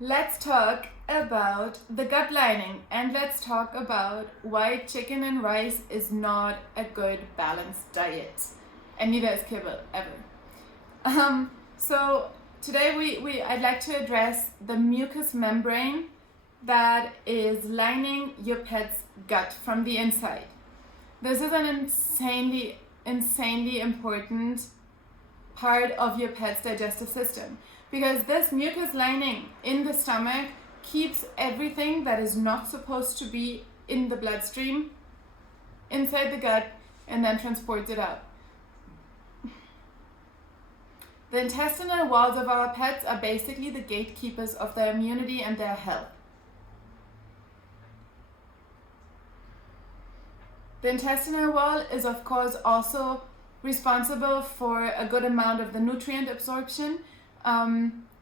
Let's talk about the gut lining and let's talk about why chicken and rice is not a good balanced diet. And neither is kibble, ever. So today I'd like to address the mucous membrane that is lining your pet's gut from the inside. This is an insanely important part of your pet's digestive system because this mucus lining in the stomach keeps everything that is not supposed to be in the bloodstream inside the gut and then transports it out. The intestinal walls of our pets are basically the gatekeepers of their immunity and their health. The intestinal wall is of course also responsible for a good amount of the nutrient absorption.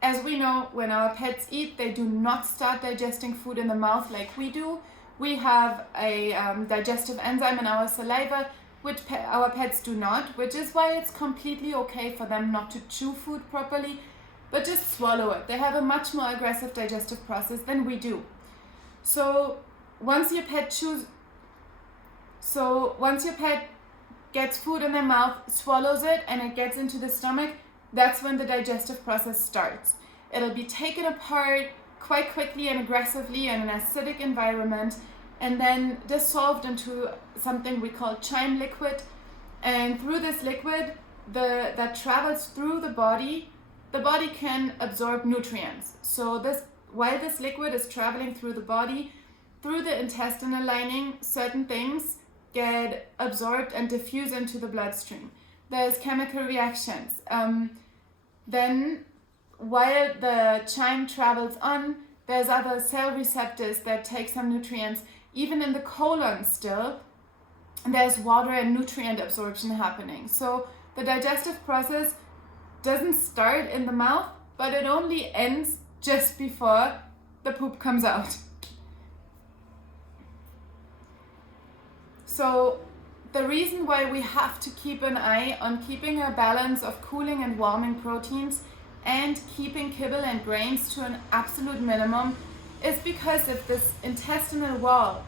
As we know, when our pets eat, they do not start digesting food in the mouth like we do. We have a digestive enzyme in our saliva, which our pets do not, which is why it's completely okay for them not to chew food properly, but just swallow it. They have a much more aggressive digestive process than we do. So once your pet gets food in their mouth, swallows it, and it gets into the stomach, that's when the digestive process starts. It'll be taken apart quite quickly and aggressively in an acidic environment and then dissolved into something we call chyme liquid. And through this liquid that travels through the body can absorb nutrients. So while this liquid is traveling through the body, through the intestinal lining, certain things get absorbed and diffuse into the bloodstream. There's chemical reactions. Then while the chyme travels on, there's other cell receptors that take some nutrients. Even in the colon still, there's water and nutrient absorption happening. So the digestive process doesn't start in the mouth, but it only ends just before the poop comes out. So the reason why we have to keep an eye on keeping a balance of cooling and warming proteins and keeping kibble and grains to an absolute minimum is because if this intestinal wall,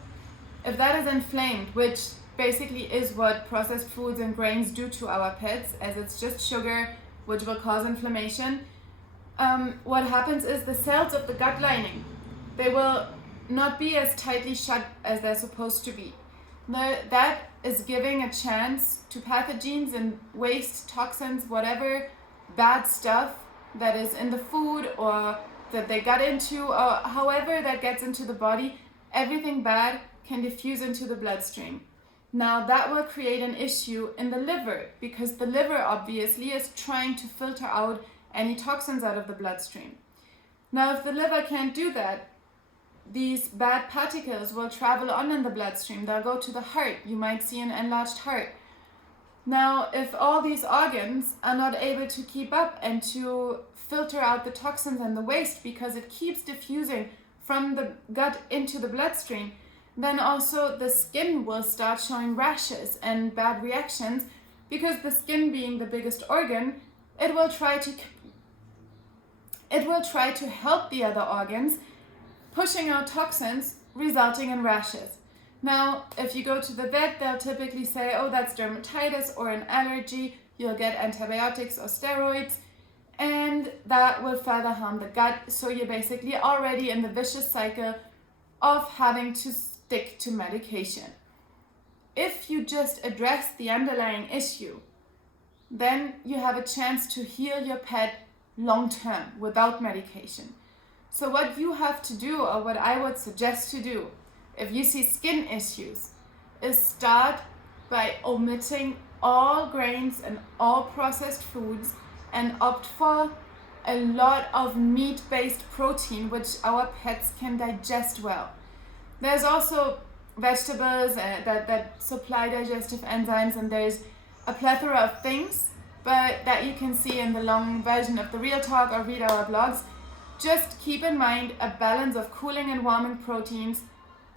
if that is inflamed, which basically is what processed foods and grains do to our pets, as it's just sugar which will cause inflammation, what happens is the cells of the gut lining, they will not be as tightly shut as they're supposed to be. That is giving a chance to pathogens and waste, toxins, whatever bad stuff that is in the food or that they got into, or however that gets into the body, everything bad can diffuse into the bloodstream. Now that will create an issue in the liver because the liver obviously is trying to filter out any toxins out of the bloodstream. Now if the liver can't do that, these bad particles will travel on in the bloodstream. They'll go to the heart. You might see an enlarged heart. Now, if all these organs are not able to keep up and to filter out the toxins and the waste because it keeps diffusing from the gut into the bloodstream, then also the skin will start showing rashes and bad reactions because the skin being the biggest organ, it will try to help the other organs, pushing out toxins, resulting in rashes. Now, if you go to the vet, they'll typically say, oh, that's dermatitis or an allergy, you'll get antibiotics or steroids, and that will further harm the gut. So you're basically already in the vicious cycle of having to stick to medication. If you just address the underlying issue, then you have a chance to heal your pet long term without medication. So what you have to do, or what I would suggest to do, if you see skin issues, is start by omitting all grains and all processed foods and opt for a lot of meat-based protein, which our pets can digest well. There's also vegetables that supply digestive enzymes, and there's a plethora of things, but that you can see in the long version of the Real Talk or read our blogs. Just keep in mind a balance of cooling and warming proteins,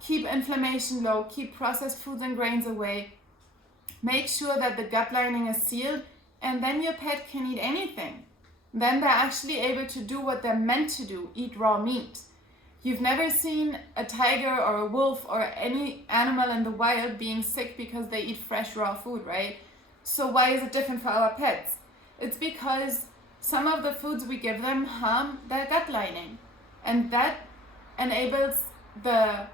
keep inflammation low, keep processed foods and grains away, make sure that the gut lining is sealed, and then your pet can eat anything. then they're actually able to do what they're meant to do, eat raw meat. You've never seen a tiger or a wolf or any animal in the wild being sick because they eat fresh raw food, right? So why is it different for our pets? It's because some of the foods we give them harm their gut lining, and that enables the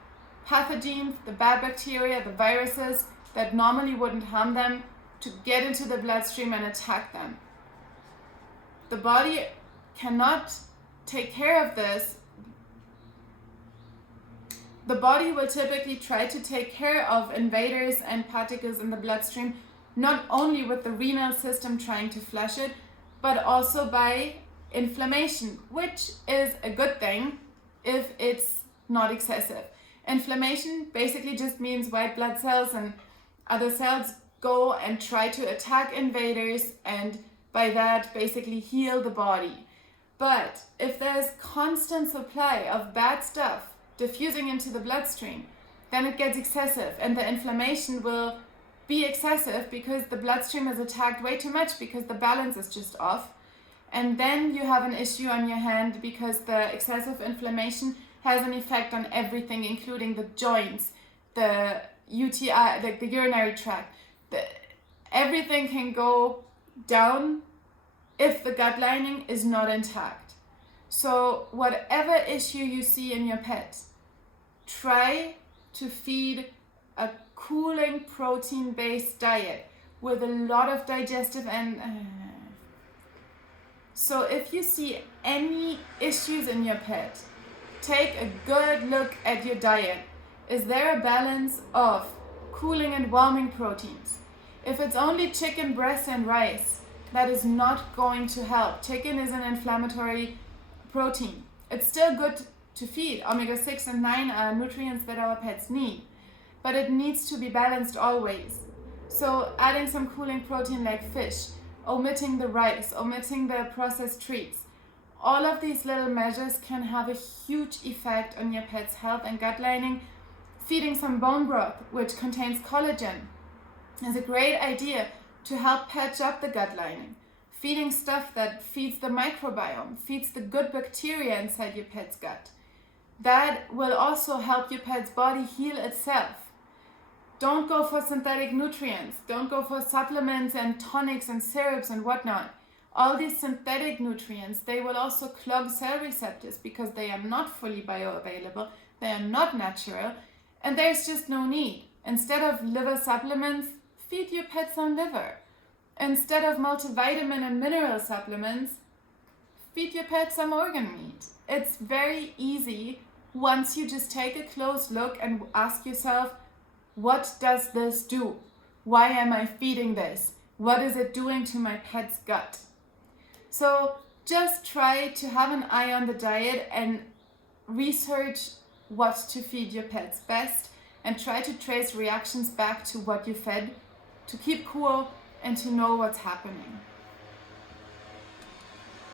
pathogens, the bad bacteria, the viruses that normally wouldn't harm them to get into the bloodstream and attack them. The body cannot take care of this. The body will typically try to take care of invaders and particles in the bloodstream, not only with the renal system trying to flush it, but also by inflammation, which is a good thing if it's not excessive. Inflammation basically just means white blood cells and other cells go and try to attack invaders, and by that basically heal the body. But if there's constant supply of bad stuff diffusing into the bloodstream, then it gets excessive, and the inflammation will be excessive because the bloodstream is attacked way too much because the balance is just off. And then you have an issue on your hand because the excessive inflammation has an effect on everything, including the joints, the UTI, like the urinary tract. Everything can go down if the gut lining is not intact. So whatever issue you see in your pet, try to feed a cooling protein-based diet with a lot of digestive and so if you see any issues in your pet, take a good look at your diet. Is there a balance of cooling and warming proteins? If it's only chicken breast and rice, that is not going to help. Chicken is an inflammatory protein. It's still good to feed. Omega-6 and 9 are nutrients that our pets need, but it needs to be balanced always. So adding some cooling protein like fish, omitting the rice, omitting the processed treats, all of these little measures can have a huge effect on your pet's health and gut lining. Feeding some bone broth, which contains collagen, is a great idea to help patch up the gut lining. Feeding stuff that feeds the microbiome, feeds the good bacteria inside your pet's gut. That will also help your pet's body heal itself. Don't go for synthetic nutrients. Don't go for supplements and tonics and syrups and whatnot. All these synthetic nutrients, they will also clog cell receptors because they are not fully bioavailable, they are not natural, and there's just no need. Instead of liver supplements, feed your pet some liver. Instead of multivitamin and mineral supplements, feed your pet some organ meat. It's very easy once you just take a close look and ask yourself, what does this do? Why am I feeding this? What is it doing to my pet's gut? So just try to have an eye on the diet and research what to feed your pets best, and try to trace reactions back to what you fed to keep cool and to know what's happening.